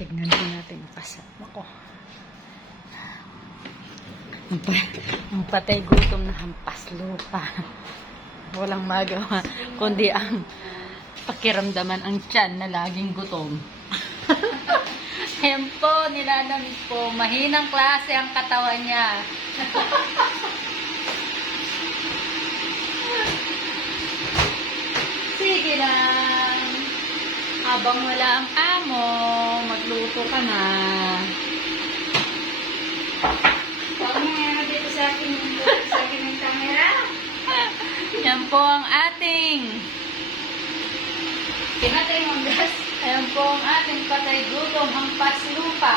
Tignan din natin ang kasap. Ako. Ang patay gutom na hampas lupa. Walang magawa, kundi ang pakiramdaman ang tiyan na laging gutom. Ayan po, nilalamig po. Mahinang klase ang katawan niya. Sige lang. Habang wala ang amo, magluto ka na. Huwag mo nga dito sa akin ng camera. Yan po ang ating Pinatay mo ang gas. ayan po ang ating patay gutom, hampas lupa.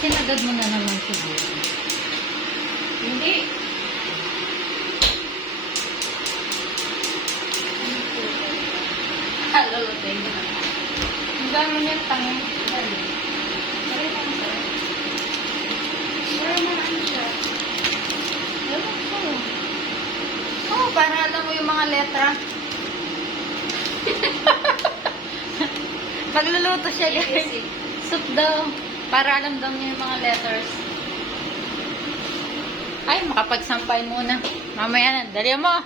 Tinagad mo na naman siguro. Hindi. Halulutay mo. Ang dami niya tangi. Sorry lang sir. Sorry na ano siya. Ewan ko. Oo, para alam mo yung mga letra. Magluluto siya guys. Soup daw. Para alam daw niya yung mga letters. Ay, makapagsampay muna. Mamaya na. Dali mo.